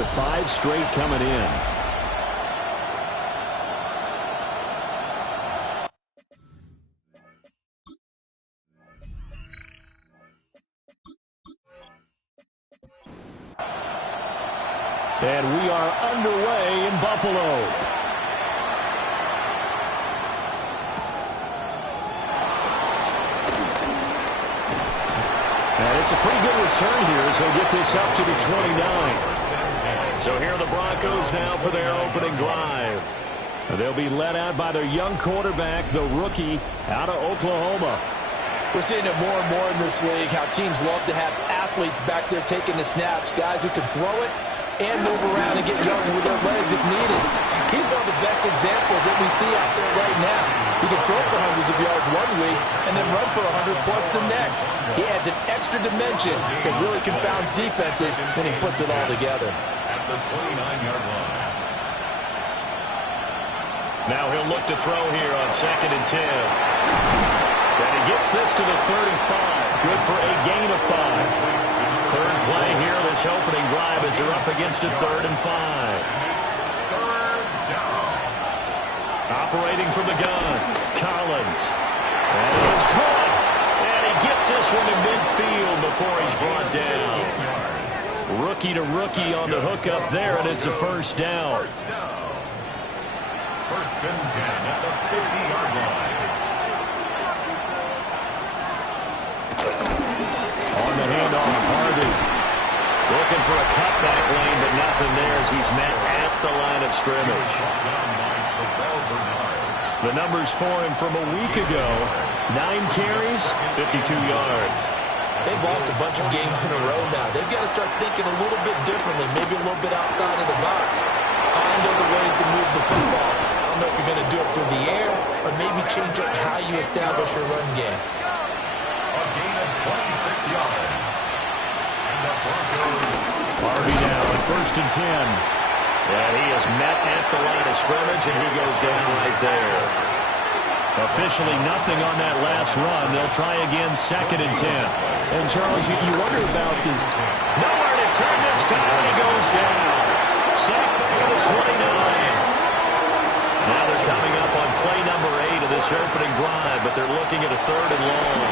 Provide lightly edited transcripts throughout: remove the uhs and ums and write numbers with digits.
to 5 straight coming in. And we are underway in Buffalo. And it's a pretty good return here as he'll get this up to the 29. So here are the Broncos now for their opening drive. They'll be led out by their young quarterback, the rookie out of Oklahoma. We're seeing it more and more in this league, how teams love to have athletes back there taking the snaps, guys who can throw it and move around and get yards with their legs if needed. He's one of the best examples that we see out there right now. He can throw for hundreds of yards one week and then run for 100 plus the next. He adds an extra dimension that really confounds defenses when he puts it all together. At the 29-yard line. Now he'll look to throw here on 2nd and 10. And he gets this to the 35. Good for a gain of 5. Third play here, this opening drive as they're up against a 3rd and 5. Third down. Operating from the gun, Collins. And he's caught. And he gets this one to midfield before he's brought down. Rookie to rookie on the hook up there, and it's a first down. First and 10 at the 50-yard line. On the handoff, Harvey. Looking for a cutback lane, but nothing there as he's met at the line of scrimmage. The numbers for him from a week ago, 9 carries, 52 yards. They've lost a bunch of games in a row now. They've got to start thinking a little bit differently, maybe a little bit outside of the box. Find other ways to move the football. I don't know if you're going to do it through the air or maybe change up how you establish your run game. A gain of 26 yards. And the Broncos. Harvey now at 1st and 10. And he is met at the line of scrimmage, and he goes down right there. Officially nothing on that last run. They'll try again 2nd and 10. And, Charles, you wonder about this. Nowhere to turn this time, and he goes down. Sacked back at the 29. Now they're coming up on play number 8 of this opening drive, but they're looking at a 3rd and long.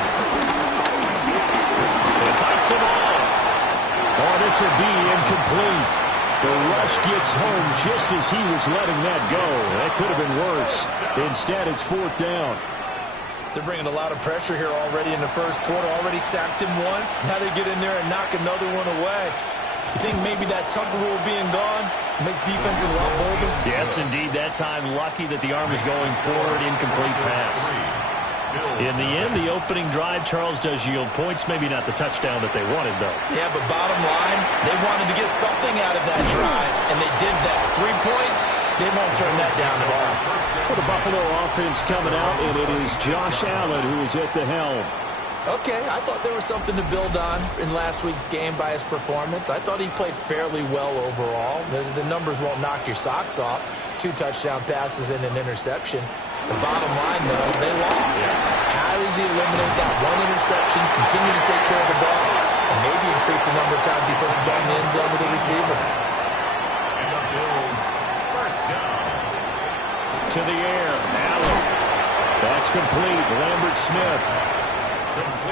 It fights him off. Oh, this will be incomplete. The rush gets home just as he was letting that go. That could have been worse. Instead, it's 4th down. They're bringing a lot of pressure here already in the first quarter. Already sacked him once. Now they get in there and knock another one away. You think maybe that Tucker rule being gone makes defenses a lot bolder? Yes, indeed. That time, lucky that the arm is going forward. Incomplete pass. In the end, the opening drive, Charles, does yield points. Maybe not the touchdown that they wanted, though. Yeah, but bottom line, they wanted to get something out of that drive, and they did that. 3 points, they won't turn that down at all. Well, the Buffalo offense coming out, and it is Josh Allen who is at the helm. Okay, I thought there was something to build on in last week's game by his performance. I thought he played fairly well overall. The numbers won't knock your socks off. 2 touchdown passes and an interception. The bottom line, though, they lost. How does he eliminate that one interception, continue to take care of the ball, and maybe increase the number of times he puts the ball in the end zone with the receiver? And the Bills, first down. To the air, Allen. That's complete. Lambert Smith.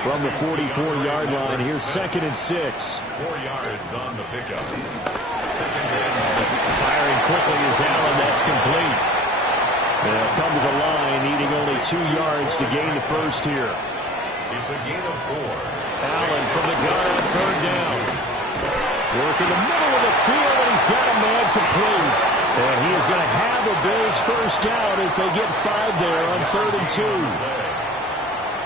From the 44-yard line, here's 2nd and 6. 4 yards on the pickup. Firing quickly is Allen. That's complete. They'll come to the line, needing only 2 yards to gain the first here. It's a gain of 4. Allen from the gun on 3rd down. Working the middle of the field, and he's got a man complete. And he is going to have the Bills' first down as they get 5 there on 3rd and 2.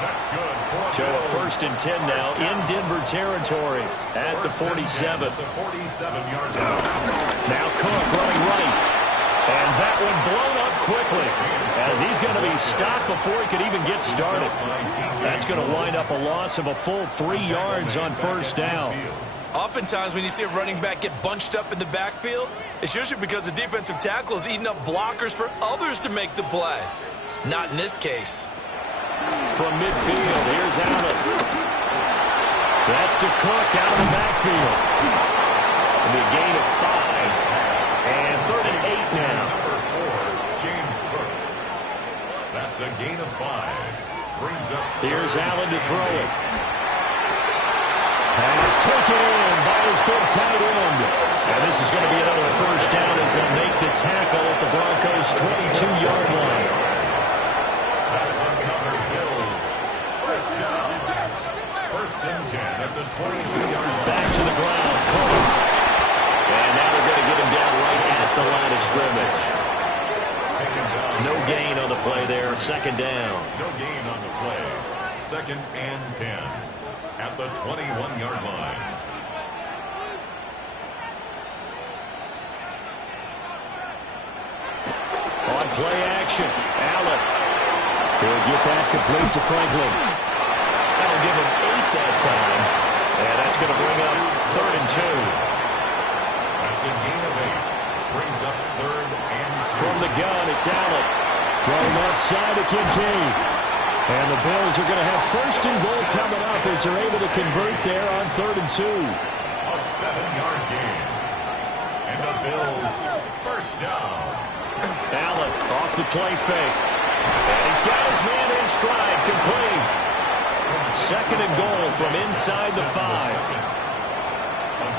That's good. So a 1st and 10 now in Denver territory at the 47. The 47-yard line. Now Cook running right. And that one blown up quickly as he's going to be stopped before he could even get started. That's going to wind up a loss of a full 3 yards on 1st down. Oftentimes when you see a running back get bunched up in the backfield, it's usually because the defensive tackle is eating up blockers for others to make the play. Not in this case. From midfield, here's Allen. That's to Cook out of the backfield. And a gain of 5. Here's Allen to throw it. Pass taken in by his big tight end. And this is going to be another first down as they'll make the tackle at the Broncos' 22-yard line. That's another Bills. First down. First and 10 at the 22-yard line. Back to the ground. And now they're going to get him down right at the line of scrimmage. No gain on the play there. Second down. No gain on the play. Second and 10 at the 21-yard line. On play action, Allen. He'll get that complete to Franklin. That'll give him 8 that time. And that's going to bring up 3rd and 2. That's a gain of 8. Brings up 3rd and 2. From the gun, it's Allen. Throw left side to Kincaid. And the Bills are going to have 1st and goal coming up as they're able to convert there on 3rd and 2. A 7-yard gain. And the Bills first down. Allen off the play fake. And he's got his man in stride, complete. 2nd and goal from inside the 5. A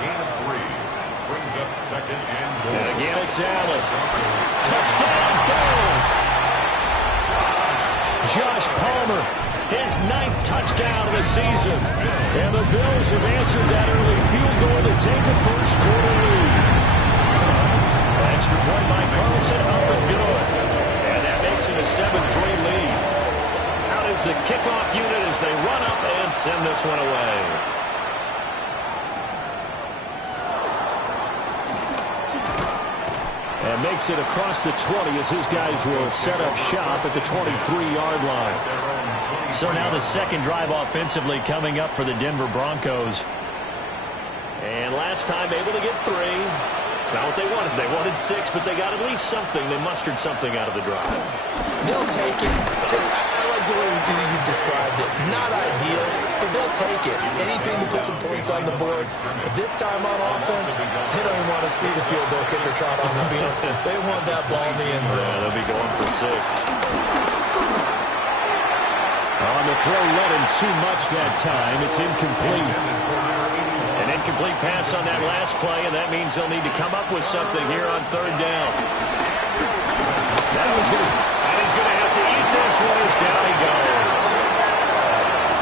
gain of 3. Brings up 2nd and goal. And again, it's Allen. Touchdown, Bills. Josh Palmer, his 9th touchdown of the season. And the Bills have answered that early field goal to take a first quarter lead. Extra point by Carlson, up and good. And that makes it a 7-3 lead. Out is the kickoff unit as they run up and send this one away. And makes it across the 20 as his guys will set up shop at the 23-yard line. So now the second drive offensively coming up for the Denver Broncos. And last time able to get 3. It's not what they wanted. They wanted 6, but they got at least something. They mustered something out of the drive. They'll take it. I like the way you described it. Not ideal, but they'll take it. Anything to put some points on the board. But this time on offense, they don't even want to see the field goal kicker trot on the field. They want that ball in the end zone. Yeah, they'll be going for 6. On the throw, let him too much that time. It's incomplete. An incomplete pass on that last play, and that means they'll need to come up with something here on 3rd down. And he's going to have to eat this one as down he goes.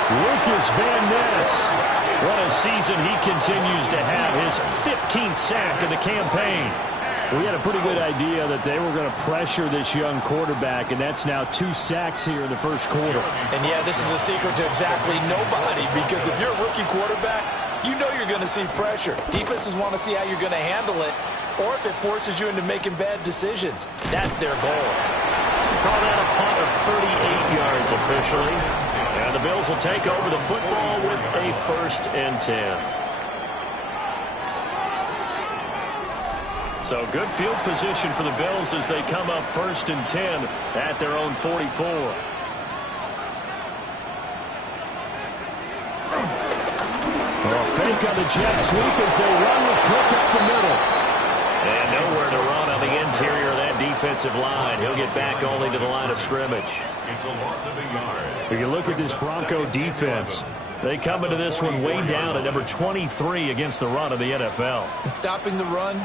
Lucas Van Ness. What a season he continues to have. His 15th sack of the campaign. We had a pretty good idea that they were going to pressure this young quarterback, and that's now 2 sacks here in the first quarter. And yeah, this is a secret to exactly nobody, because if you're a rookie quarterback, you know you're going to see pressure. Defenses want to see how you're going to handle it, or if it forces you into making bad decisions. That's their goal. Call that a punt of 38 yards officially. And the Bills will take over the football with a 1st and 10. So good field position for the Bills as they come up 1st and 10 at their own 44. Well, fake on the jet sweep as they run with Cook up the middle. And nowhere to run on the interior of that defensive line. He'll get back only to the line of scrimmage. It's a loss of a yard. When you look at this Bronco defense, they come into this one way down at number 23 against the run of the NFL. And stopping the run,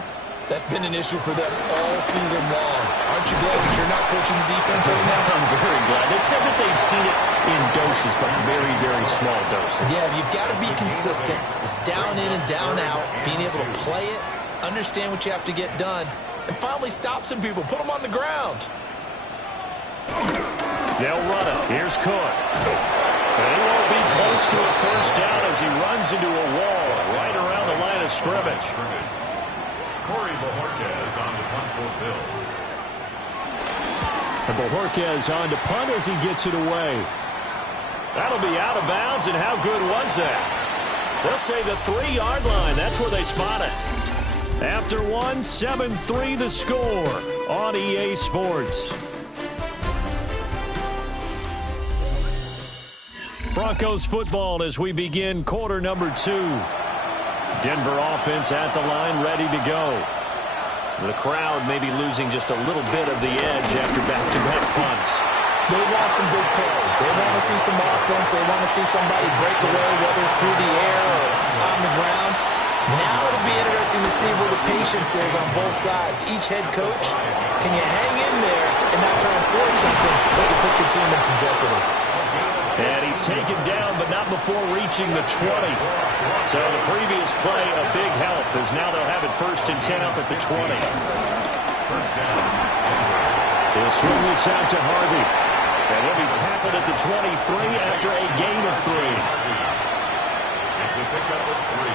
that's been an issue for them all season long. Aren't you glad that you're not coaching the defense right now? I'm very glad. They said that they've seen it in doses, but very, very small doses. Yeah, you've got to be consistent. It's down in and down out. Being able to play it, understand what you have to get done, and finally stop some people. Put them on the ground. They'll run it. Here's Cook. And he won't be close to a first down as he runs into a wall right around the line of scrimmage. Corey Bojorquez on the punt for Bills. And Bojorquez on to punt as he gets it away. That'll be out of bounds, and how good was that? They'll say the 3-yard line. That's where they spot it. After 1, 7-3 the score on EA Sports. Broncos football as we begin quarter number 2. Denver offense at the line, ready to go. The crowd may be losing just a little bit of the edge after back-to-back punts. They want some big plays. They want to see some offense. They want to see somebody break away, whether it's through the air or on the ground. Now it'll be interesting to see where the patience is on both sides. Each head coach, can you hang in there and not try and force something that could put your team in some jeopardy? And he's taken down, but not before reaching the 20. So the previous play, a big help, as now they'll have it 1st and 10 up at the 20. First down. He'll swing this out to Harvey. And he'll be tackled at the 23 after a gain of 3. It's a pickup of 3.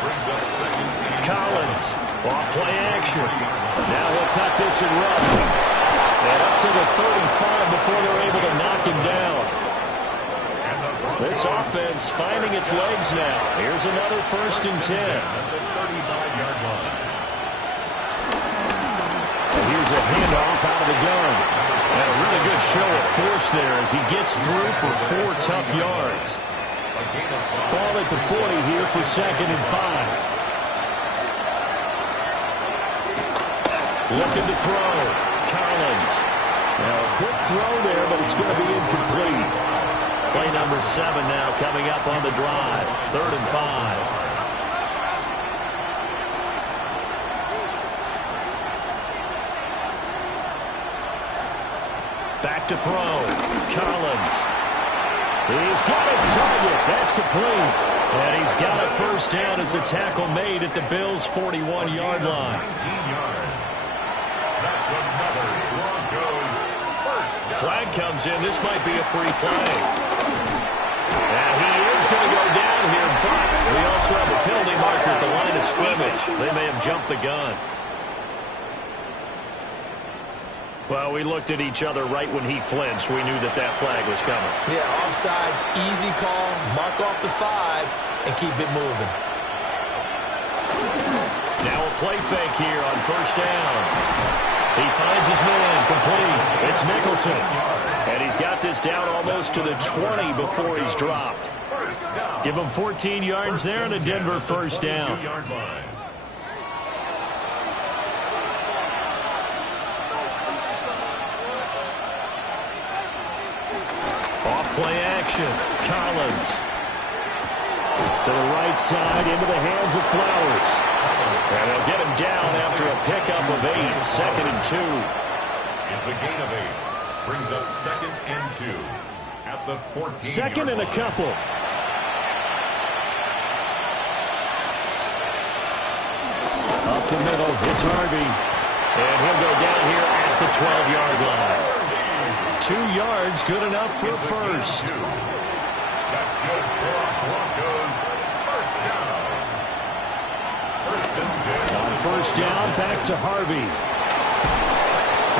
Brings up 2nd and Collins, off play action. Now he'll tuck this and run. And up to the 35 before they're able to knock him down. This offense finding its legs now. Here's another 1st and 10. at the 35-yard line. And here's a handoff out of the gun. And a really good show of force there as he gets through for 4 tough yards. Ball at the 40 here for 2nd and 5. Looking to throw. Collins. Now a quick throw there, but it's going to be incomplete. Play number 7 now coming up on the drive. 3rd and 5. Back to throw. Collins. He's got his target. That's complete. And he's got a 1st down as the tackle made at the Bills' 41-yard line. 19 yards. That's another Broncos first down. Flag comes in. This might be a free play. And he is going to go down here, but we also have a penalty marker at the line of scrimmage. They may have jumped the gun. Well, we looked at each other right when he flinched. We knew that that flag was coming. Yeah, offsides, easy call. Mark off the 5 and keep it moving. Now a play fake here on 1st down. He finds his man, complete. It's Nicholson. And he's got this down almost to the 20 before he's dropped. Give him 14 yards there and a Denver 1st down. Play action. Collins. To the right side, into the hands of Flowers. And they'll get him down after a pickup of 8. 2nd and 2. It's a gain of 8. Brings up 2nd and 2. At the 14. 2nd and a couple. Up the middle, it's Harvey. And he'll go down here at the 12-yard line. 2 yards, good enough for 1st. That's good for Broncos. 1st down. 1st and 10. On 1st down, back to Harvey.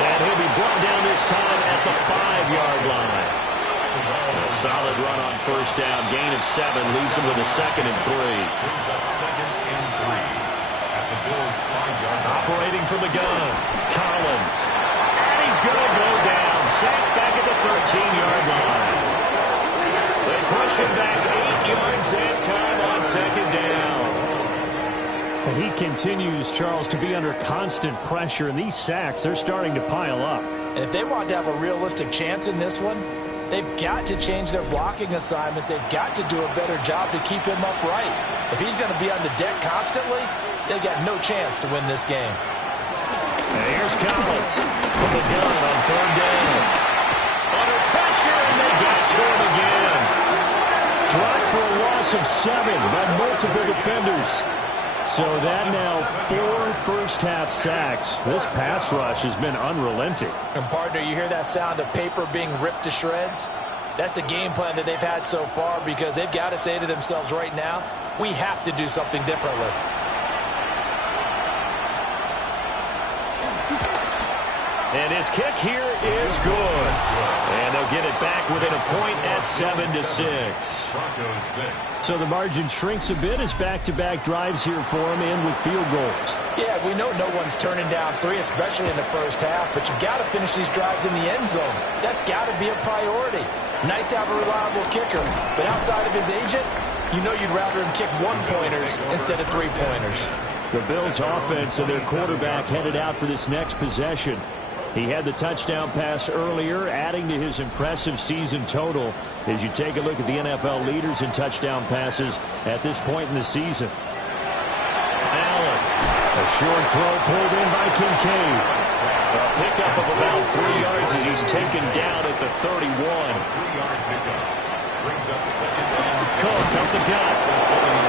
And he'll be brought down this time at the 5-yard line. A solid run on 1st down. Gain of 7 leaves him with a 2nd and 3. Brings up 2nd and 3. At the Bills' 5-yard line. Operating from the gun. Collins. And he's going to go down. Sacked back at the 13-yard line. They push him back 8 yards that time on 2nd down. And he continues, Charles, to be under constant pressure, and these sacks, they're starting to pile up. And if they want to have a realistic chance in this one, they've got to change their blocking assignments. They've got to do a better job to keep him upright. If he's going to be on the deck constantly, they've got no chance to win this game. And here's Collins from the gun on 3rd down. Under pressure, and they got to him again. Dropped for a loss of 7 by multiple defenders. So that now 4 first-half sacks. This pass rush has been unrelenting. And partner, you hear that sound of paper being ripped to shreds? That's the game plan that they've had so far because they've got to say to themselves right now, we have to do something differently. And his kick here is good. And they'll get it back within a point at 7-6. Broncos 6. So the margin shrinks a bit as back-to-back drives here for him and with field goals. Yeah, we know no one's turning down 3, especially in the first half, but you've got to finish these drives in the end zone. That's got to be a priority. Nice to have a reliable kicker, but outside of his agent, you know you'd rather him kick 1-pointers instead of 3-pointers. The Bills' offense and their quarterback headed out for this next possession. He had the touchdown pass earlier, adding to his impressive season total as you take a look at the NFL leaders in touchdown passes at this point in the season. Allen, a short throw pulled in by Kincaid. A pickup of about 3 yards as he's taken down at the 31. 3-yard pickup. Brings up second and Cook up the gut.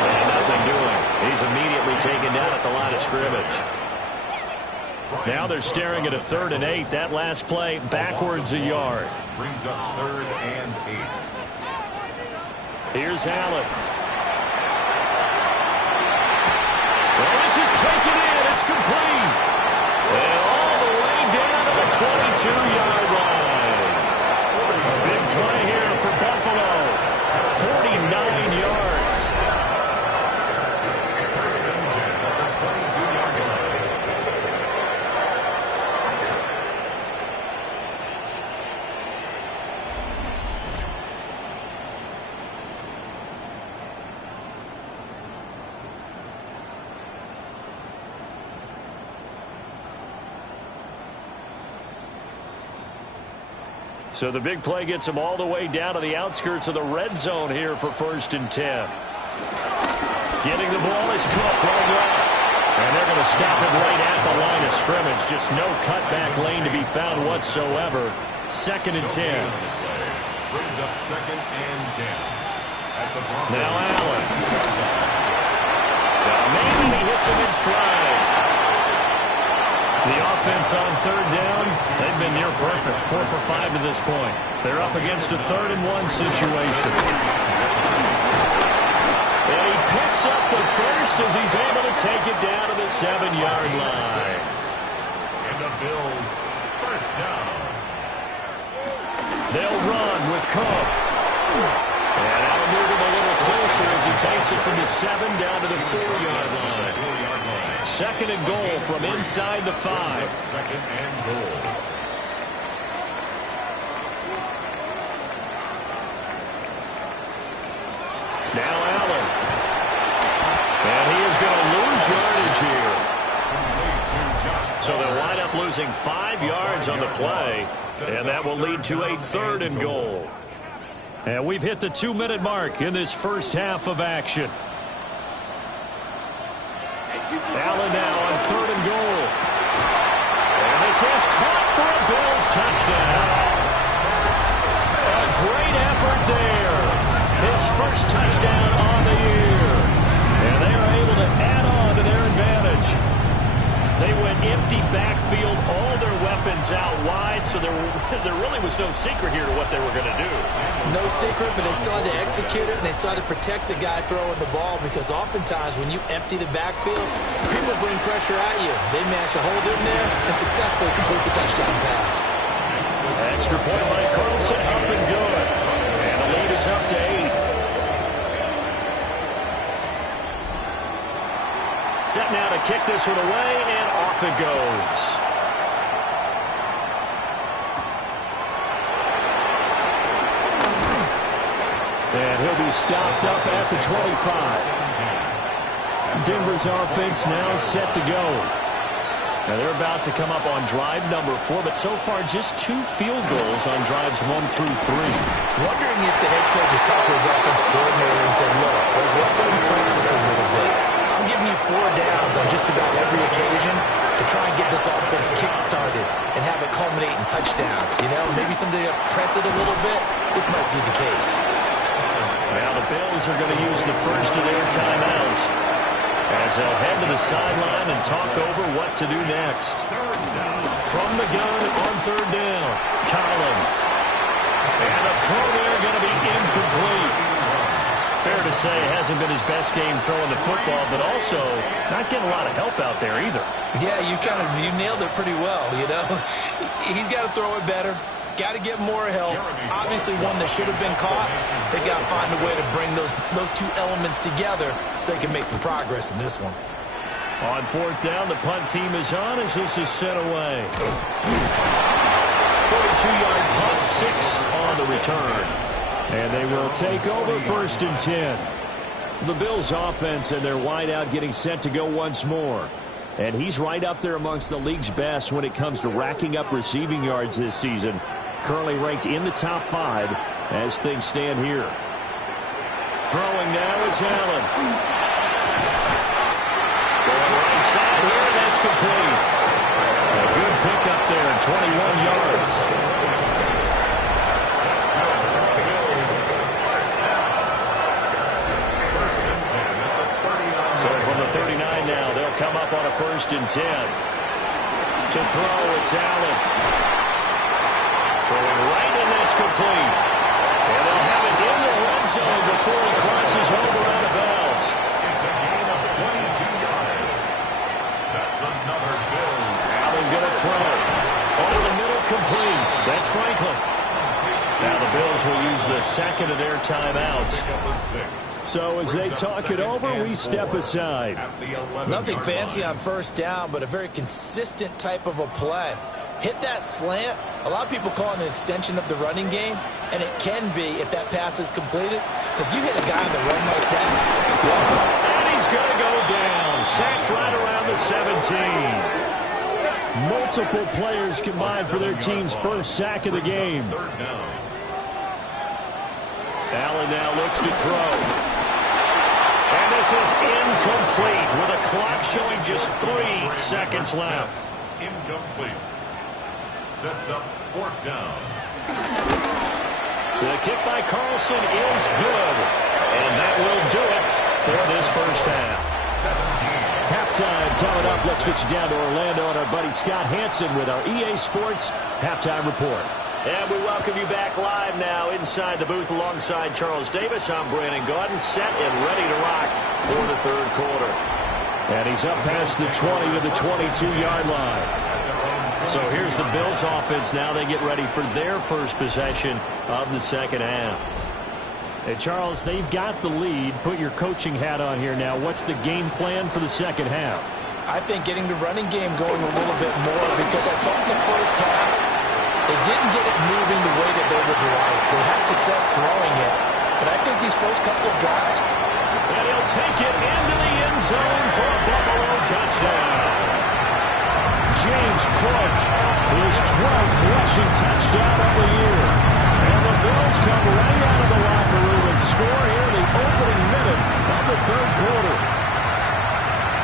And nothing doing. He's immediately taken down at the line of scrimmage. Now they're staring at a 3rd and 8. That last play backwards a yard. brings up 3rd and 8. Here's Allen. Well, this is taken in. It's complete. And all the way down to the 22-yard line. A big play here for Buffalo. 49 yards. First and 10 at the 22-yard line. So the big play gets them all the way down to the outskirts of the red zone here for 1st and 10. Getting the ball is Cook right left. And they're going to stop it right at the line of scrimmage. Just no cutback lane to be found whatsoever. 2nd and 10. Brings up 2nd and 10. At the Broncos. Now Allen. Now maybe he hits him in stride. The offense on 3rd down, they've been near perfect. 4 for 5 to this point. They're up against a 3rd and 1 situation. And he picks up the first as he's able to take it down to the 7-yard line. And the Bills, first down. They'll run with Cook. And that'll move him a little closer as he takes it from the 7 down to the 4-yard line. 2nd and goal from inside the 5. 2nd and goal. Now Allen. And he is going to lose yardage here. So they'll wind up losing 5 yards on the play. And that will lead to a 3rd and goal. And we've hit the 2-minute mark in this first half of action. Allen now on 3rd and goal. And this is caught for a Bills touchdown. A great effort there. His first touchdown on the year. And they are able to add on to their advantage. They went empty backfield, all their weapons out wide, so there really was no secret here to what they were going to do. No secret, but they still had to execute it, and they still had to protect the guy throwing the ball, because oftentimes when you empty the backfield, people bring pressure at you. They managed to hold him there and successfully complete the touchdown pass. Extra point by Carlson, up and good. And the lead is up to 8. Set now to kick this one away, and off it goes. And he'll be stopped up at the 25. Denver's offense now set to go. Now they're about to come up on drive number 4, but so far just 2 field goals on drives 1 through 3. Wondering if the head coach has talked to his offensive coordinator and said, look, let's go and press this a little bit. I'm giving you 4 downs on just about every occasion to try and get this offense kick-started and have it culminate in touchdowns. You know, maybe someday to press it a little bit. This might be the case. Now the Bills are going to use the first of their timeouts as they'll head to the sideline and talk over what to do next. From the gun on 3rd down, Collins. And the throw there going to be incomplete. Fair to say it hasn't been his best game throwing the football, but also not getting a lot of help out there either. Yeah, you nailed it pretty well, you know. He's got to throw it better. Got to get more help. Obviously one that should have been caught. They got to find a way to bring those 2 elements together so they can make some progress in this one. On 4th down, the punt team is on as this is sent away. 42-yard punt, 6 on the return. And they will take over 1st and 10. The Bills offense and their wideout getting set to go once more. And he's right up there amongst the league's best when it comes to racking up receiving yards this season. Currently ranked in the top 5 as things stand here. Throwing now is Allen. Going right side here, that's complete. A good pickup there, 21 yards. So from the 39 now, they'll come up on a 1st and 10. To throw, it's Allen. Throwing right, and that's complete. And they'll have it in the red zone before he crosses over out of bounds. It's a gain of 22 yards. That's another Bills. Allen going to throw. Over the middle, complete. That's Franklin. Now the Bills will use the second of their timeouts. So as they talk it over, we step aside. Nothing fancy on 1st down, but a very consistent type of a play. Hit that slant. A lot of people call it an extension of the running game, and it can be if that pass is completed, because you hit a guy on the run like that. And he's going to go down. Sacked right around the 17. Multiple players combined for their team's first sack of the game. Allen now looks to throw. And this is incomplete with a clock showing just 3 seconds left. Incomplete. Sets up 4th down. The kick by Carlson is good. And that will do it for this first half. 17. Halftime coming up. Let's get you down to Orlando and our buddy Scott Hansen with our EA Sports Halftime Report. And we welcome you back live now inside the booth alongside Charles Davis. I'm Brandon Gaudin, set and ready to rock for the 3rd quarter. And he's up past the 20 to the 22-yard line. So here's the Bills offense now. They get ready for their first possession of the 2nd half. Hey, Charles, they've got the lead. Put your coaching hat on here now. What's the game plan for the 2nd half? I think getting the running game going a little bit more, because I thought in the 1st half, they didn't get it moving the way that they would like. They had success throwing it. But I think these first couple of drives. And he'll take it into the end zone for a Buffalo touchdown. James Cook, his 12th rushing touchdown of the year. And the Bills come right out of the locker room and score here in the opening minute of the 3rd quarter.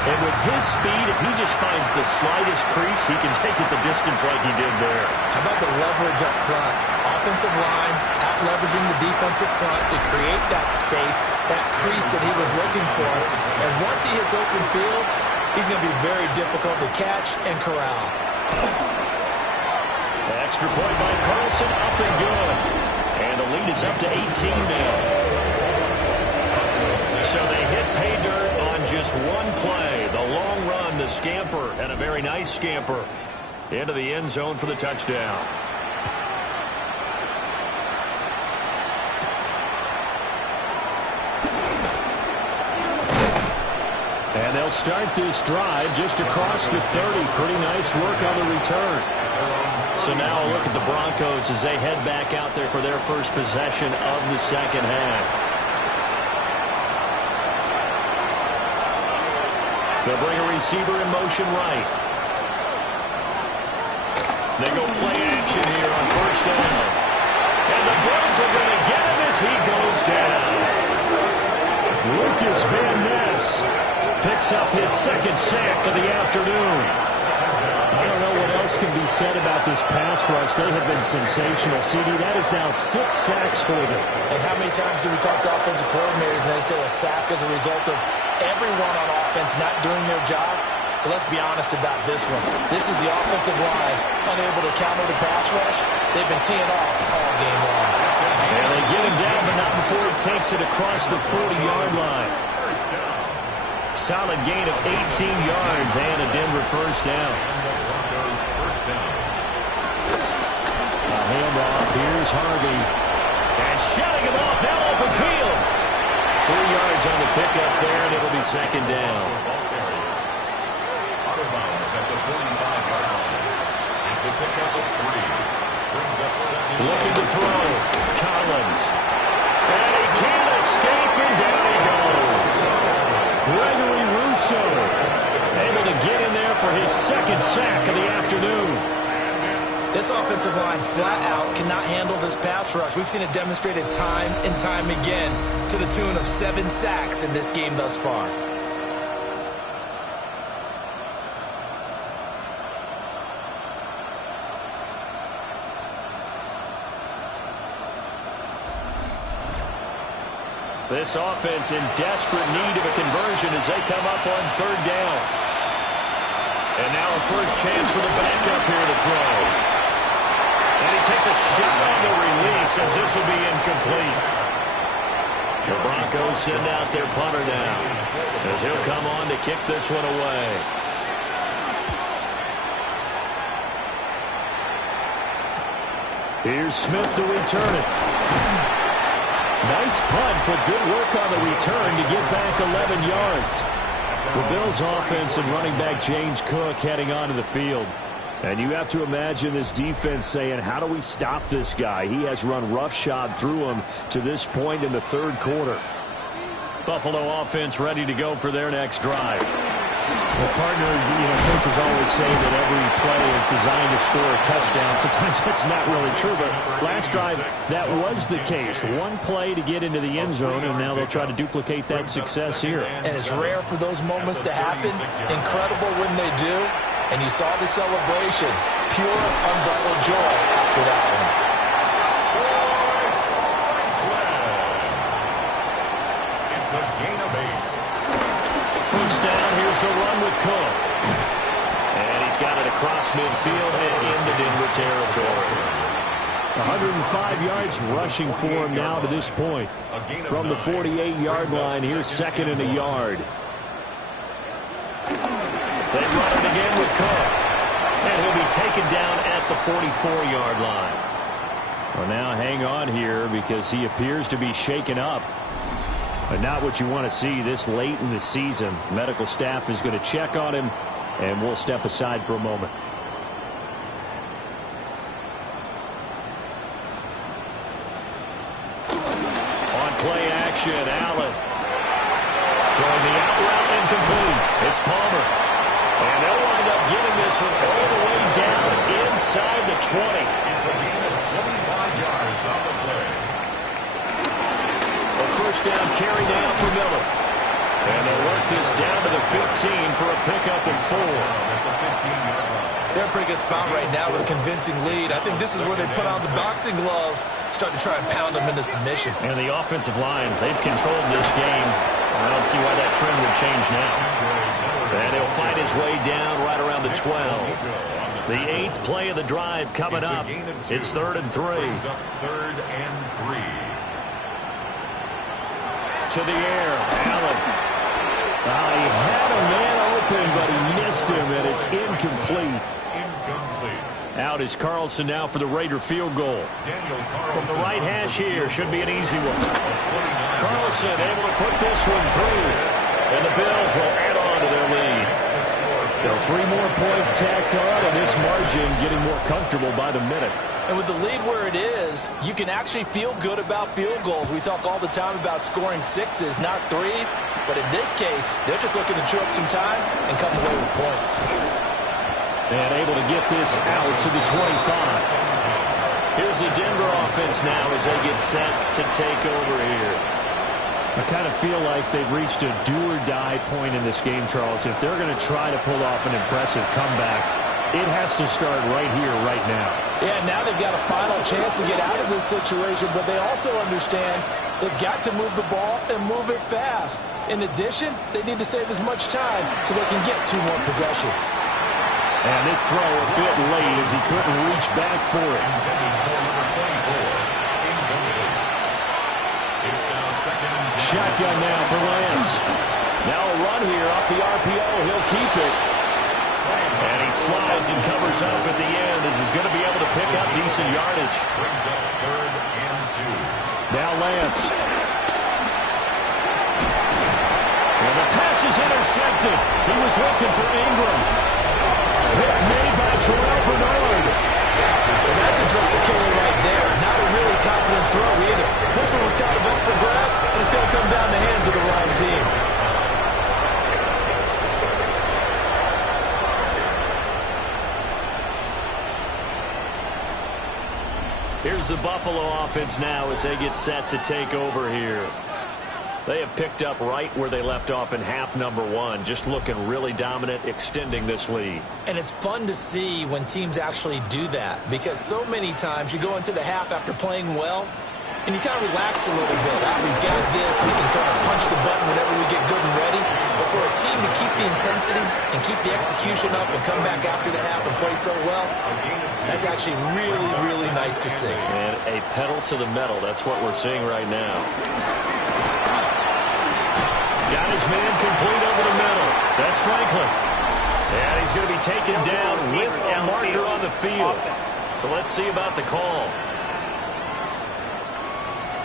And with his speed, if he just finds the slightest crease, he can take it the distance like he did there. How about the leverage up front? Offensive line out-leveraging the defensive front to create that space, that crease that he was looking for. And once he hits open field, he's going to be very difficult to catch and corral. Extra point by Carlson, up and good. And the lead is up to 18 now. So they hit pay dirt on just one play. The long run, the scamper, and a very nice scamper into the end zone for the touchdown. And they'll start this drive just across the 30. Pretty nice work on the return. So now a look at the Broncos as they head back out there for their first possession of the 2nd half. They'll bring a receiver in motion right. They go play action here on 1st down. And the Bills are going to get him as he goes down. Lucas Van Ness picks up his 2nd sack of the afternoon. I don't know what else can be said about this pass rush. They have been sensational. CD, that is now 6 sacks for them. And how many times do we talk to offensive coordinators and they say a sack is a result of everyone on offense not doing their job? But let's be honest about this one. This is the offensive line unable to counter the pass rush. They've been teeing off all game long. And they get him down, but not before he takes it across the 40-yard line. Solid gain of 18 yards and a Denver 1st down. A handoff. Here's Harvey. And shutting him off now open field. 3 yards on the pickup there, and it'll be 2nd down. Out of bounds at the 45-yard line. It's a pickup of 3. Brings up 2nd. Looking to throw. Collins. And he can't escape, and down he goes. Gregory Rousseau able to get in there for his second sack of the afternoon. This offensive line flat out cannot handle this pass rush. We've seen it demonstrated time and time again to the tune of 7 sacks in this game thus far. This offense in desperate need of a conversion as they come up on 3rd down. And now a first chance for the backup here to throw. And he takes a shot on the release as this will be incomplete. The Broncos send out their punter now as he'll come on to kick this one away. Here's Smith to return it. Nice punt, but good work on the return to get back 11 yards. The Bills' offense and running back James Cook heading onto the field. And you have to imagine this defense saying, how do we stop this guy? He has run roughshod through him to this point in the 3rd quarter. Buffalo offense ready to go for their next drive. Well, partner, coaches always say that every play is designed to score a touchdown. Sometimes that's not really true, but last drive, that was the case. One play to get into the end zone, and now they'll try to duplicate that success here. And it's rare for those moments to happen. Incredible when they do. And you saw the celebration. Pure, unbridled joy after that one. It's a gain of 8. First down, here's the run with Cook. And he's got it across midfield and into Denver territory. 105 yards rushing for him now to this point. From the 48-yard line, here's 2nd and a yard. They run it again with Cook. And he'll be taken down at the 44-yard line. Well, now hang on here because he appears to be shaken up. But not what you want to see this late in the season. Medical staff is going to check on him, and we'll step aside for a moment. On play action, Allen. Throwing the out route incomplete. It's Palmer. And they'll wind up getting this one all the way down inside the 20. It's a gain of 25 yards on the play. A first down carry now for Miller. And they'll work this down to the 15 for a pickup of 4. At the 15-yard line. They're in a pretty good spot right now with a convincing lead. I think this is where they put on the boxing gloves, start to try and pound them into submission. And the offensive line, they've controlled this game. I don't see why that trend would change now. And he'll fight his way down right around the 12. The 8th play of the drive coming up. It's 3rd and 3. 3rd and 3. To the air, Allen. He had a man open, but he missed him, and it's incomplete. Out is Carlson now for the Raider field goal. From the right hash here, should be an easy one. Carlson able to put this one through. And the Bills will add on to their lead. There are 3 more points tacked on, and this margin getting more comfortable by the minute. And with the lead where it is, you can actually feel good about field goals. We talk all the time about scoring 6s, not 3s. But in this case, they're just looking to chew up some time and come away with points. And able to get this out to the 25. Here's the Denver offense now as they get set to take over here. I kind of feel like they've reached a do-or-die point in this game, Charles. If they're going to try to pull off an impressive comeback, it has to start right here, right now. Yeah, now they've got a final chance to get out of this situation, but they also understand they've got to move the ball and move it fast. In addition, they need to save as much time so they can get 2 more possessions. And this throw a bit late as he couldn't reach back for it. Shotgun now for Lance. Now a run here off the RPO. He'll keep it. And he slides and covers up at the end as he's going to be able to pick up decent yardage. Brings up 3rd and 2. Now Lance. And the pass is intercepted. He was looking for Ingram. Pick made by Terrell Bernard. And that's a drop killer right there. Not a really confident throw either. This one was kind of up for grabs, and it's going to come down the hands of the wrong team. Here's the Buffalo offense now as they get set to take over here. They have picked up right where they left off in half number one, just looking really dominant, extending this lead. And it's fun to see when teams actually do that, because so many times you go into the half after playing well, and you kind of relax a little bit. We've got this. We can kind of punch the button whenever we get good and ready. But for a team to keep the intensity and keep the execution up and come back after the half and play so well, that's actually really, really nice to see. And a pedal to the metal. That's what we're seeing right now. Got his man complete over the middle. That's Franklin. And he's going to be taken down with a marker on the field. So let's see about the call.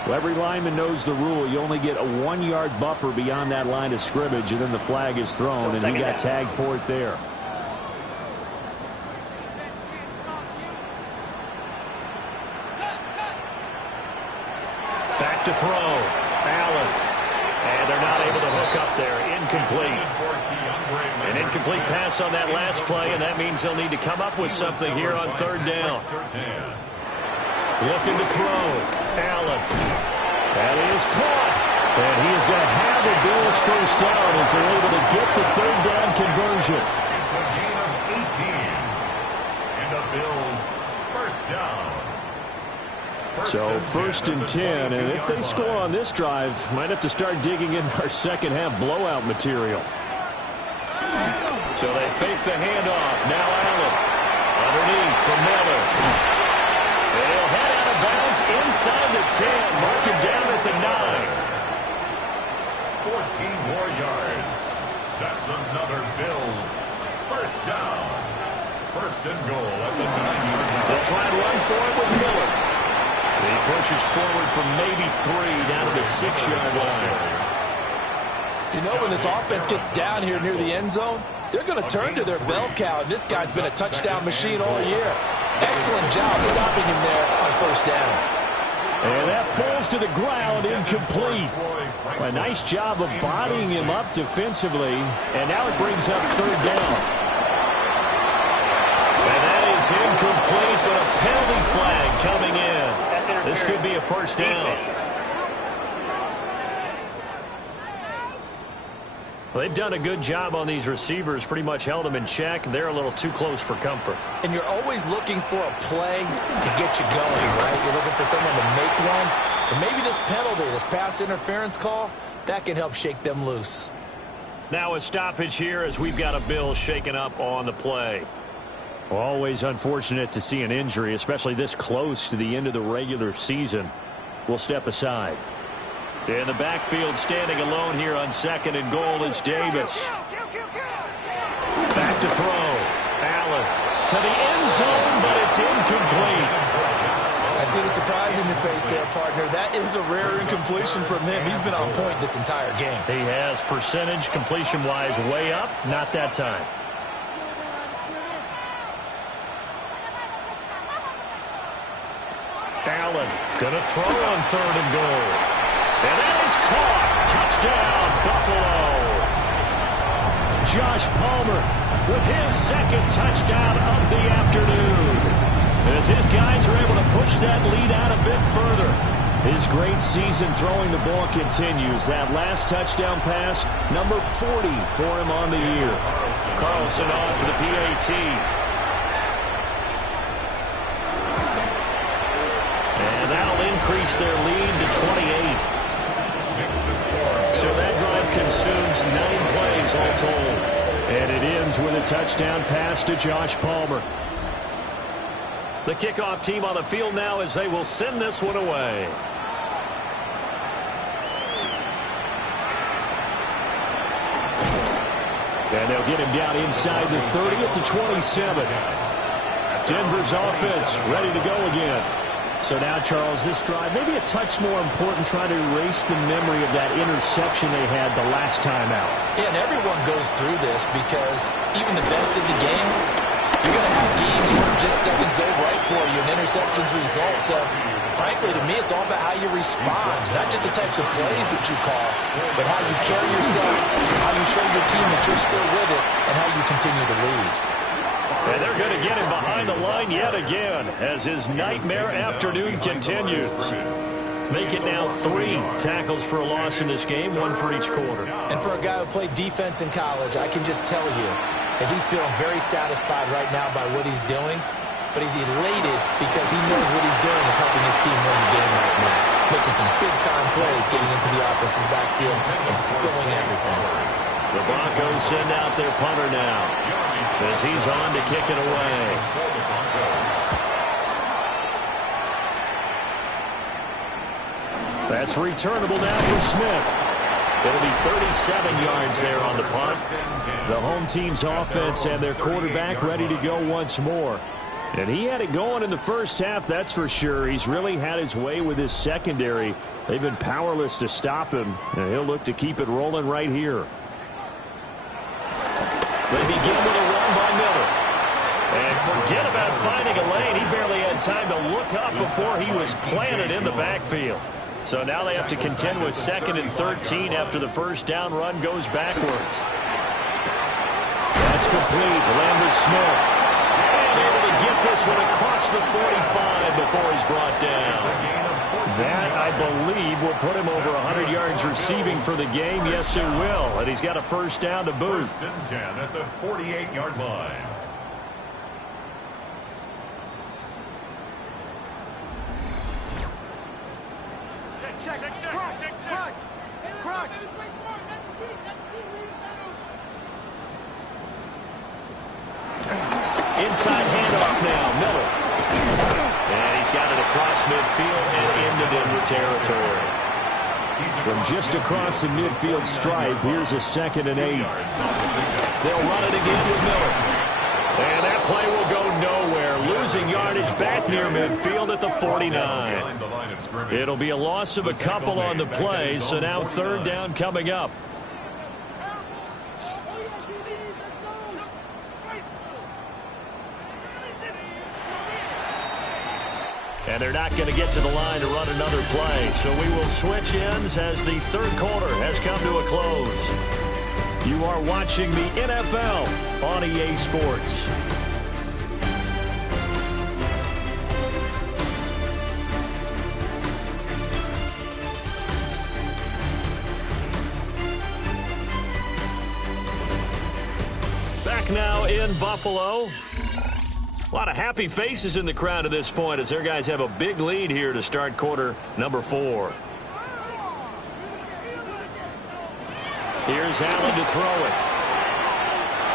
Well, every lineman knows the rule. You only get a 1-yard buffer beyond that line of scrimmage, and then the flag is thrown, and he got tagged for it there. Back to throw. Allen. And they're not able to hook up there. Incomplete. An incomplete pass on that last play, and that means they'll need to come up with something here on third down. Looking to throw. Allen. That is caught. And he is going to have the Bills first down as they're able to get the third down conversion. It's a gain of 18. And the Bills first down. So first and 10, and if they score on this drive, might have to start digging in our second half blowout material. So they fake the handoff. Now Allen. Underneath from Miller. And he'll head out of bounds inside the 10. Mark him down at the 9. 14 more yards. That's another Bills first down. First and goal at the 9-yard line. They'll try and run for it with Miller. He pushes forward from maybe 3 down to the 6-yard line. You know, when this offense gets down here near the end zone, they're going to turn to their bell cow. And this guy's been a touchdown machine all year. Excellent job stopping him there on first down. And that falls to the ground, incomplete. A nice job of bodying him up defensively. And now it brings up third down. And that is incomplete, but a penalty flag coming in. This could be a first down. Well, they've done a good job on these receivers, pretty much held them in check. They're a little too close for comfort. And you're always looking for a play to get you going, right? You're looking for someone to make one. But maybe this penalty, this pass interference call, that can help shake them loose. Now a stoppage here as we've got a Bill shaken up on the play. Always unfortunate to see an injury, especially this close to the end of the regular season. We'll step aside. In the backfield, standing alone here on second and goal is Davis. Back to throw. Allen to the end zone, but it's incomplete. I see the surprise in your face there, partner. That is a rare incompletion from him. He's been on point this entire game. He has percentage completion-wise way up. Not that time. Allen gonna throw on third and goal. And that is caught. Touchdown, Buffalo. Josh Palmer with his second touchdown of the afternoon. As his guys are able to push that lead out a bit further. His great season throwing the ball continues. That last touchdown pass, number 40 for him on the year. Carlson on for the PAT. And that'll increase their lead to 28. So that drive consumes 9 plays all told. And it ends with a touchdown pass to Josh Palmer. The kickoff team on the field now as they will send this one away. And they'll get him down inside the 30 to 27. Denver's offense ready to go again. So now, Charles, this drive, maybe a touch more important, trying to erase the memory of that interception they had the last time out. Yeah, and everyone goes through this because even the best in the game, you're going to have games where it just doesn't go right for you, and interceptions result. So, frankly, to me, it's all about how you respond, not just the types of plays that you call, but how you carry yourself, how you show your team that you're still with it, and how you continue to lead. And they're going to get him behind the line yet again as his nightmare afternoon continues. Make it now 3 tackles for a loss in this game, 1 for each quarter. And for a guy who played defense in college, I can just tell you that he's feeling very satisfied right now by what he's doing. But he's elated because he knows what he's doing is helping his team win the game right now. Making some big-time plays, getting into the offensive backfield and spilling everything. The Broncos send out their punter now as he's on to kick it away. That's returnable now for Smith. It'll be 37 yards there on the punt. The home team's offense and their quarterback ready to go once more. And he had it going in the first half, that's for sure. He's really had his way with his secondary. They've been powerless to stop him, and he'll look to keep it rolling right here. They begin with a run by Miller. And forget about finding a lane. He barely had time to look up before he was planted in the backfield. So now they have to contend with 2nd and 13 after the first down run goes backwards. That's complete. Lambert Smith. And able to get this one across the 45 before he's brought down. That, I believe, will put him over 100 yards receiving for the game. Yes, it will. And he's got a first down to boot. 1st and 10 at the 48-yard line. Inside handoff now, Miller. And he's got it across midfield and into Denver territory. From just across the midfield stripe, here's a 2nd and 8. They'll run it again with Miller. And that play will go nowhere. Losing yardage back near midfield at the 49. It'll be a loss of a couple on the play, so now 3rd down coming up. And they're not going to get to the line to run another play. So we will switch ends as the 3rd quarter has come to a close. You are watching the NFL on EA Sports. Back now in Buffalo. A lot of happy faces in the crowd at this point as their guys have a big lead here to start quarter number 4. Here's Allen to throw it.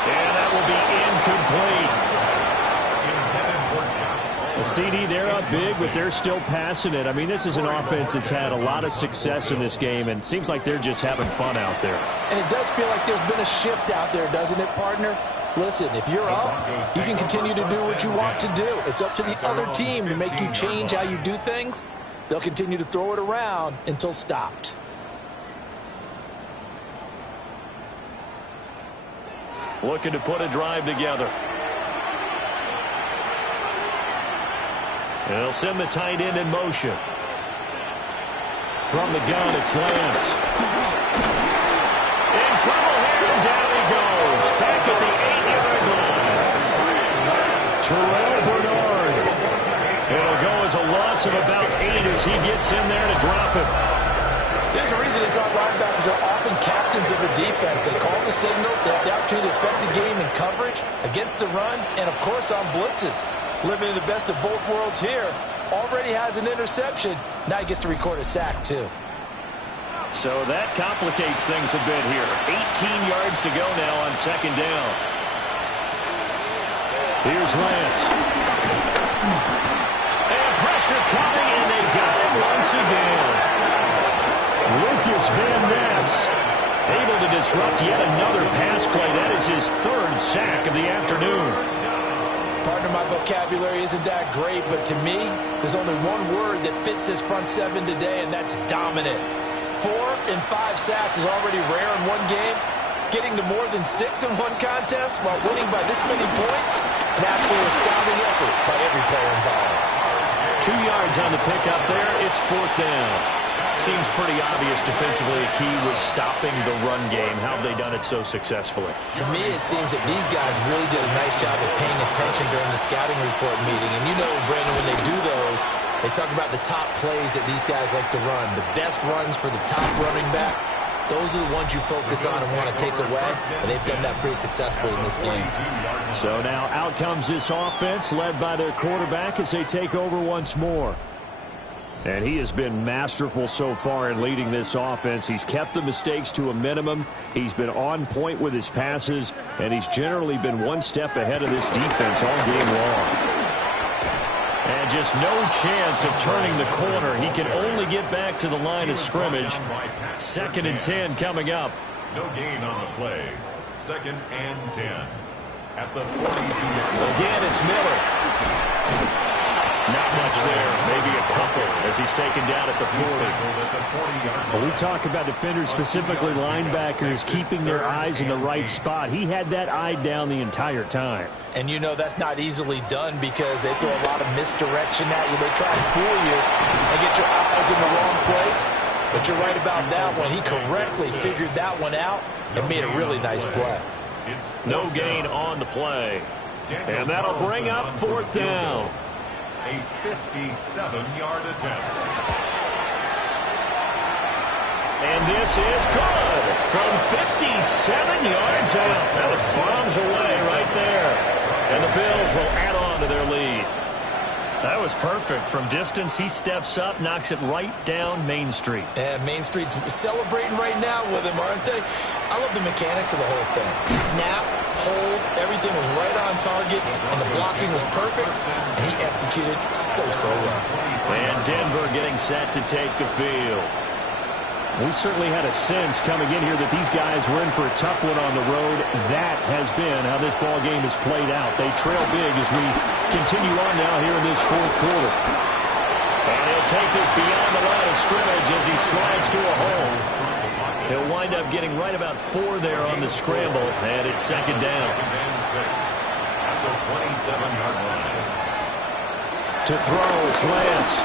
And that will be incomplete. A CD, they're up big, but they're still passing it. I mean, this is an offense that's had a lot of success in this game, and it seems like they're just having fun out there. And it does feel like there's been a shift out there, doesn't it, partner? Listen, if you're up, you can continue to do what you want to do. It's up to the other team to make you change how you do things. They'll continue to throw it around until stopped. Looking to put a drive together. And they'll send the tight end in motion. From the gun, it's Lance. In trouble here, and down he goes. Back at the 8-yard line. Terrell Bernard. It'll go as a loss of about 8 as he gets in there to drop it. There's a reason inside linebackers are often captains of a defense. They call the signals, they have the opportunity to affect the game in coverage, against the run, and, of course, on blitzes. Living in the best of both worlds here. Already has an interception. Now he gets to record a sack, too. So that complicates things a bit here. 18 yards to go now on 2nd down. Here's Lance. And pressure coming, and they got him once again. Lucas Van Ness able to disrupt yet another pass play. That is his 3rd sack of the afternoon. Partner, my vocabulary isn't that great, but to me, there's only one word that fits this front 7 today, and that's dominant. 4 and 5 sacks is already rare in one game. Getting to more than 6 in one contest while winning by this many points, an absolutely astounding effort by every player involved. 2 yards on the pickup there. It's 4th down. Seems pretty obvious defensively a key was stopping the run game. How have they done it so successfully? To me, it seems that these guys really did a nice job of paying attention during the scouting report meeting. And you know, Brandon, when they do those, they talk about the top plays that these guys like to run. The best runs for the top running back. Those are the ones you focus on and want to take away, and they've done that pretty successfully in this game. So now out comes this offense, led by their quarterback as they take over once more. And he has been masterful so far in leading this offense. He's kept the mistakes to a minimum. He's been on point with his passes, and he's generally been one step ahead of this defense all game long. And just no chance of turning the corner. He can only get back to the line of scrimmage. 2nd and 10 coming up. No gain on the play. 2nd and 10. At the 42-yard. Again, it's Miller. Not much there. Maybe a couple as he's taken down at the 40. Well, we talk about defenders, specifically linebackers, keeping their eyes in the right spot. He had that eye down the entire time. And you know that's not easily done because they throw a lot of misdirection at you. They try to fool you and get your eyes in the wrong place. But you're right about that one. He correctly figured that one out and made a really nice play. No gain on the play. And that'll bring up 4th down. A 57-yard attempt. And this is good from 57 yards out. That was bombs away right there. And the Bills will add on to their lead. That was perfect. From distance, he steps up, knocks it right down Main Street. And Main Street's celebrating right now with him, aren't they? I love the mechanics of the whole thing. Snap, hold, everything was right on target, and the blocking was perfect, and he executed so well. And Denver getting set to take the field. We certainly had a sense coming in here that these guys were in for a tough one on the road. That has been how this ball game has played out. They trail big as we continue on now here in this 4th quarter. And he'll take this beyond the line of scrimmage as he slides to a hole. He'll wind up getting right about 4 there on the scramble, and it's 2nd down. 2nd and 6 at the 27-yard line. To throw, it's Lance.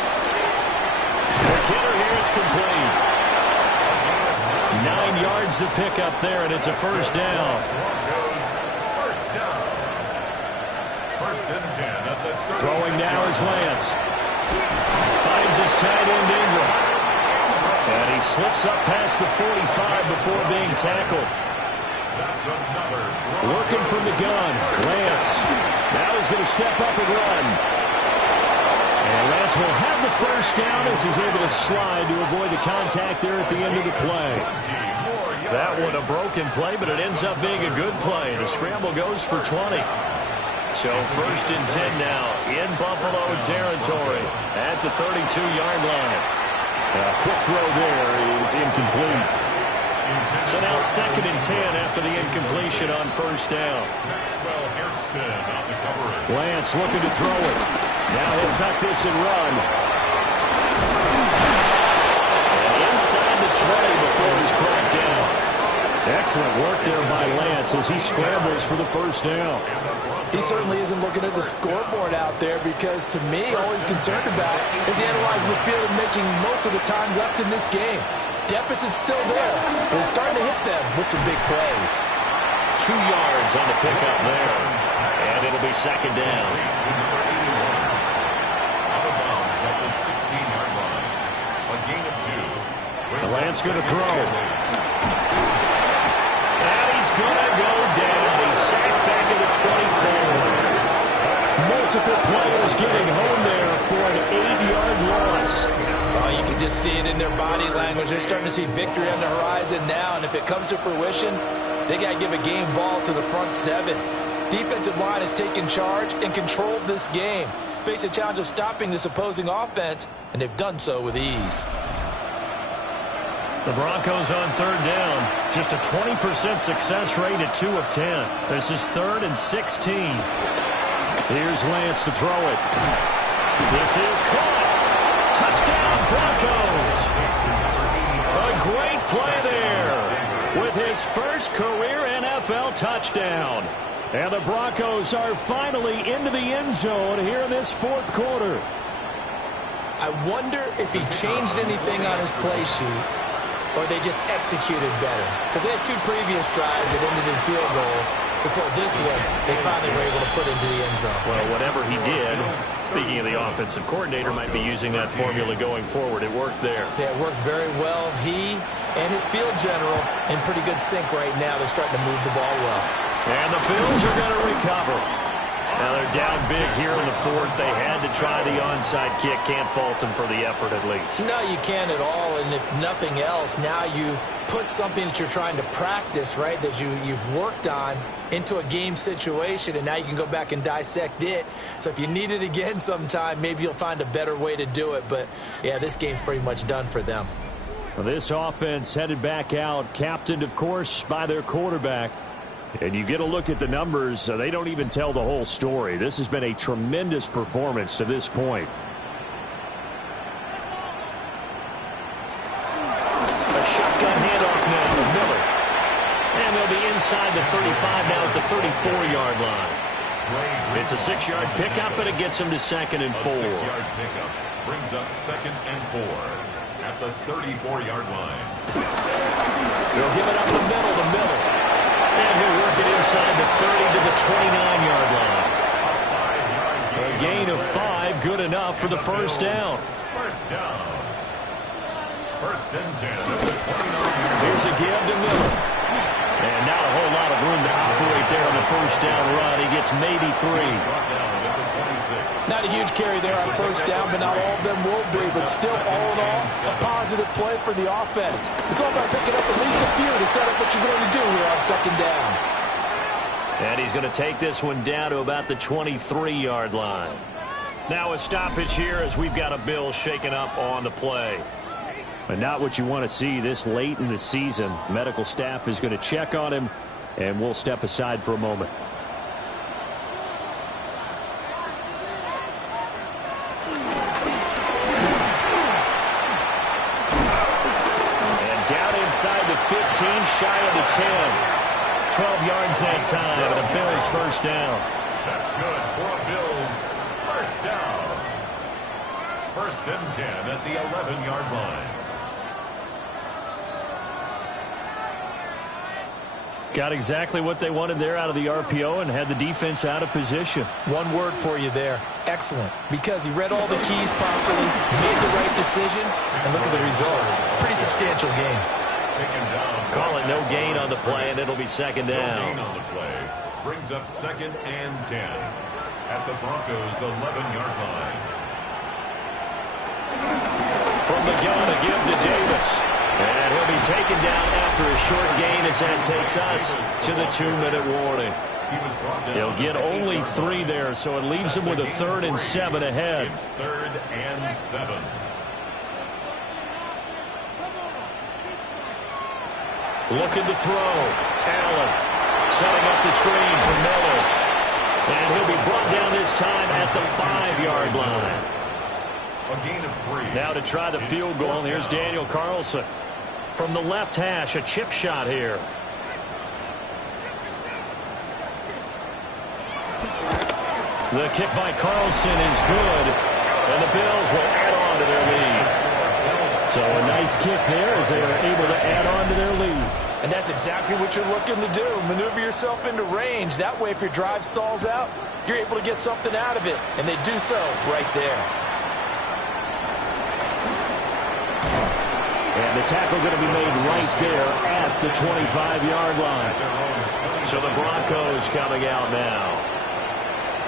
The killer here is complete. 9 yards to pick up there, and it's a 1st down. Broncos, 1st down. 1st and 10 at the 36. Throwing now is Lance. Finds his tight end Ingram. And he slips up past the 45 before being tackled. That's another. Working from the gun. Lance. Now he's going to step up and run. And Lance will have the 1st down as he's able to slide to avoid the contact there at the end of the play. That one a broken play, but it ends up being a good play. The scramble goes for 20. So 1st and 10 now in Buffalo territory at the 32-yard line. A quick throw there is incomplete. So now 2nd and 10 after the incompletion on 1st down. Lance looking to throw it. Now he'll tuck this and run. And inside the 20 before he's brought down. Excellent work there by Lance as he scrambles for the 1st down. He certainly isn't looking at the scoreboard out there because, to me, all he's concerned about is analyzing the field and making most of the time left in this game. Deficit's still there, but it's starting to hit them with some big plays. 2 yards on the pickup there. And it'll be 2nd down. Lance going to throw. And he's going to go down. He's sacked back at the 24. Multiple players getting home there for an 8-yard loss. Oh, you can just see it in their body language. They're starting to see victory on the horizon now, and if it comes to fruition, they got to give a game ball to the front 7. Defensive line has taken charge and controlled this game. Face a challenge of stopping this opposing offense, and they've done so with ease. The Broncos on 3rd down. Just a 20% success rate at 2 of 10. This is 3rd and 16. Here's Lance to throw it. This is caught. Touchdown, Broncos. A great play there with his first career NFL touchdown. And the Broncos are finally into the end zone here in this 4th quarter. I wonder if he changed anything on his play sheet or they just executed better. Because they had 2 previous drives that ended in field goals. Before this one, they finally were able to put into the end zone. Well, whatever he did, speaking of the offensive coordinator, might be using that formula going forward. It worked there. Yeah, it works very well. He and his field general in pretty good sync right now. They're starting to move the ball well. And the Bills are going to recover. Now they're down big here in the 4th. They had to try the onside kick. Can't fault them for the effort at least. No, you can't at all. And if nothing else, now you've put something that you're trying to practice, right, that you've worked on into a game situation, and now you can go back and dissect it. So if you need it again sometime, maybe you'll find a better way to do it. But, yeah, this game's pretty much done for them. Well, this offense headed back out, captained, of course, by their quarterback. And you get a look at the numbers, they don't even tell the whole story. This has been a tremendous performance to this point. A shotgun handoff now to Miller. And they'll be inside the 35 now at the 34-yard line. It's a 6-yard pickup, but it gets them to 2nd and 4. A 6-yard pickup brings up 2nd and 4 at the 34-yard line. They'll give it up the middle to Miller. And he'll work it inside the 30 to the 29-yard line. A gain of 5, good enough for the first down. First down. 1st and 10 at the 29-yard. Here's a give to Miller. And not a whole lot of room to operate there on the first down run. He gets maybe 3. Brought down at the 26. Not a huge carry there on first down, but not all of them will be. But still, all in all, a positive play for the offense. It's all about picking up at least a few to set up what you're going to do here on 2nd down. And he's going to take this one down to about the 23-yard line. Now a stoppage here as we've got a Bill shaken up on the play. But not what you want to see this late in the season. Medical staff is going to check on him, and we'll step aside for a moment. Inside the 15, shy of the 10. 12 yards that time, and a Bills first down. That's good for a Bills first down. 1st and 10 at the 11-yard line. Got exactly what they wanted there out of the RPO and had the defense out of position. One word for you there. Excellent. Because he read all the keys properly, made the right decision, and look at the result. Pretty substantial game. Taken down. Call it no gain on the play, and it'll be 2nd down. No gain on the play. Brings up 2nd and 10 at the Broncos' 11-yard line. From the gun, a give to Davis. And he'll be taken down after a short gain as that takes us to the 2-minute warning. He'll get only 3 there, so it leaves him with a 3rd and 7 ahead. It's 3rd and 7. Looking to throw. Allen setting up the screen for Miller. And he'll be brought down this time at the 5-yard line. A gain of 3. Now to try the field goal, here's Daniel Carlson. From the left hash, a chip shot here. The kick by Carlson is good, and the Bills will add on to their lead. So a nice kick there as they are able to add on to their lead. And that's exactly what you're looking to do. Maneuver yourself into range. That way, if your drive stalls out, you're able to get something out of it. And they do so right there. And the tackle going to be made right there at the 25-yard line. So the Broncos coming out now.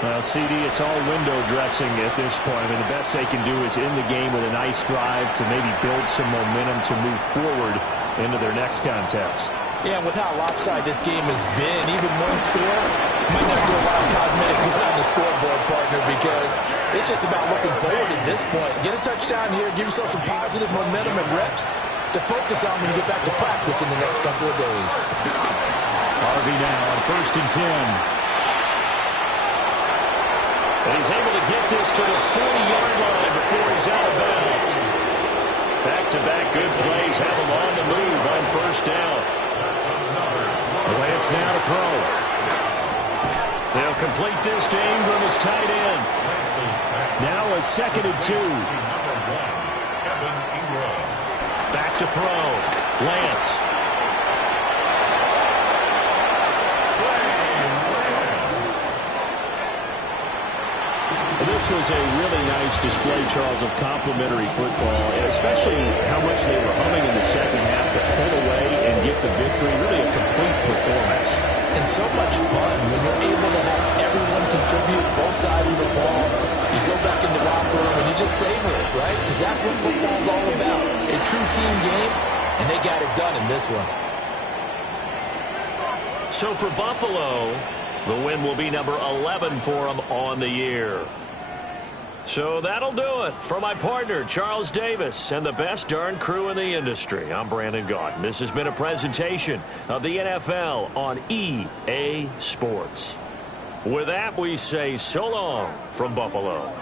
Well, CD, it's all window dressing at this point. I mean, the best they can do is in the game with a nice drive to maybe build some momentum to move forward into their next contest. Yeah, with how lopsided this game has been, even one score might not do a lot of cosmetic good on the scoreboard, partner, because it's just about looking forward at this point. Get a touchdown here, give yourself some positive momentum and reps to focus on when you get back to practice in the next couple of days. Harvey now on 1st and 10. And he's able to get this to the 40-yard line before he's out of bounds. Back-to-back good plays have him on the move on 1st down. Lance now to throw. They'll complete this to Ingram as tight end. Now a 2nd and 2. to throw. Lance. This was a really nice display, Charles, of complimentary football, and especially how much they were humming in the second half to pull away and get the victory. Really a complete performance. And so much fun when you're able to have everyone contribute both sides of the ball. You go back in the locker room and you just savor it, right? Because that's what football's all about. A true team game, and they got it done in this one. So for Buffalo, the win will be number 11 for them on the year. So that'll do it for my partner, Charles Davis, and the best darn crew in the industry. I'm Brandon Gaudin. This has been a presentation of the NFL on EA Sports. With that, we say so long from Buffalo.